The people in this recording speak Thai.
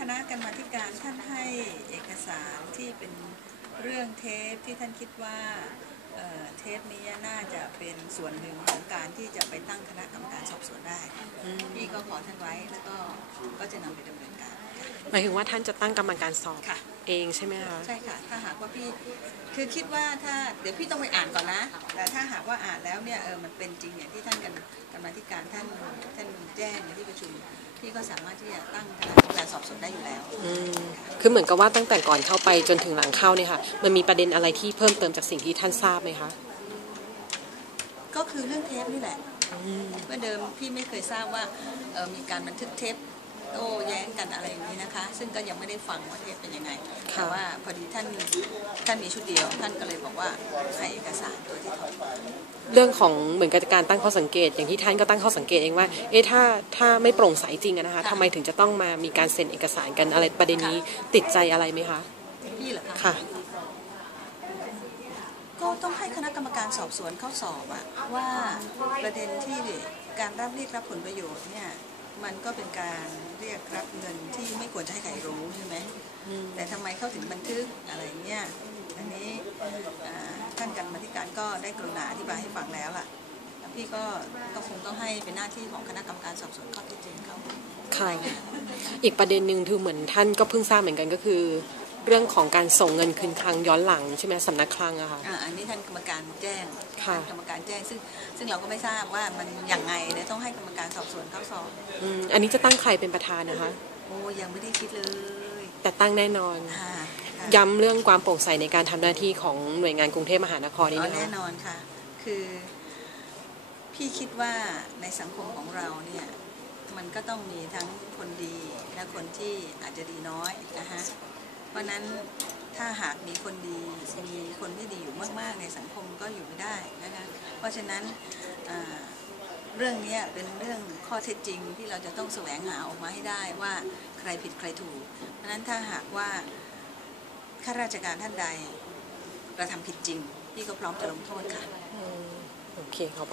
คณะกรรมาธิการท่านให้เอกสารที่เป็นเรื่องเทปที่ท่านคิดว่าเอ่อเทปนี้น่าจะเป็นส่วนหนึ่งของการที่จะไปตั้งคณะกรรมการสอบสวนได้พี่ก็ขอท่านไว้แล้วก็ก็จะนำไปดำเนินการค่ะหมายถึงว่าท่านจะตั้งกรรมการสอบค่ะเองใช่ไหมคะใช่ค่ะถ้าหากว่าพี่คือคิดว่าถ้าเดี๋ยวพี่ต้องไปอ่านก่อนนะแต่ถ้าหากว่าอ่านแล้วเนี่ยเออมันเป็นจริงอย่างที่ท่านกันกรรมาธิการท่านท่าน พี่ก็สามารถที่จะตั้งคณะกรรมการสอบสวนได้อยู่แล้วอืมคือเหมือนกับว่าตั้งแต่ก่อนเข้าไปจนถึงหลังเข้าเนี่ยค่ะมันมีประเด็นอะไรที่เพิ่มเติมจากสิ่งที่ท่านทราบไหมคะก็คือเรื่องเทปนี่แหละเมื่อเดิมพี่ไม่เคยทราบว่าเออมีการบันทึกเทป โต้แย้งกันอะไรอย่างนี้นะคะ ซึ่งก็ยังไม่ได้ฟังว่าเทปเป็นยังไงแต่ว่าพอดีท่านท่านมีชุดเดียว ท่านก็เลยบอกว่าให้เอกสารตัวที่ถอนเรื่องของเหมือนกับการตั้งข้อสังเกต อย่างที่ท่านก็ตั้งข้อสังเกตเองว่า เอ๊ะถ้าถ้าไม่โปร่งใสจริงอะนะคะทำไมถึงจะต้องมามีการเซ็นเอกสารกันอะไรประเด็นนี้ติดใจอะไรไหมคะพี่เหรอคะค่ะก็ต้องให้คณะกรรมการสอบสวนเขาสอบอะว่าประเด็นที่การรับเรียกรับผลประโยชน์เนี่ย มันก็เป็นการเรียกรับเงินที่ไม่ควรจะให้ใครรู้ใช่ไหมแต่ทำไมเขาถึงบันทึกอะไรเงี้ยอันนี้อ่าท่านกรรมาธิการก็ได้กรุณาอธิบายให้ฟังแล้วล่ะแล้วพี่ก็ก็คงต้องให้เป็นหน้าที่ของคณะกรรมการสอบสวนข้อเท็จจริงเขาค่ะอีกประเด็นหนึ่งคือเหมือนท่านก็เพิ่งทราบเหมือนกันก็คือ เรื่องของการส่งเงินคืนคลังย้อนหลังใช่ไหมสำนักคลังอะค่ะอ่าอันนี้ท่านกรรมการแจ้งค่ะท่านกรรมการแจ้งซึ่งซึ่งเราก็ไม่ทราบว่ามันยังไงเลยต้องให้กรรมการสอบสวนเขาสอบอืมอันนี้จะตั้งใครเป็นประธานนะคะ โอ้ยังไม่ได้คิดเลย แต่ตั้งแน่นอนค่ะค่ะย้ำเรื่องความโปร่งใสในการทำหน้าที่ของหน่วยงานกรุงเทพมหานครนี่อ๋อนะแน่คะนอนค่ะ คือพี่คิดว่าในสังคมของเราเนี่ยมันก็ต้องมีทั้งคนดีและคนที่อาจจะดีน้อยนะคะเพ ราะนั้นถ้าหากมีคนดีมีคนที่ดีอยู่มาก ๆ ในสังคมก็อยู่ไม่ได้นะคะเพราะฉะนั้นเรื่องนี้เป็นเรื่องข้อเท็จจริงที่เราจะต้องแสวงหาออกมาให้ได้ว่าใครผิดใครถูก เพราะฉะนั้นถ้าหากว่าข้าราชการท่านใดกระทำผิดจริง พี่ก็พร้อมจะลงโทษค่ะโอเคขอบ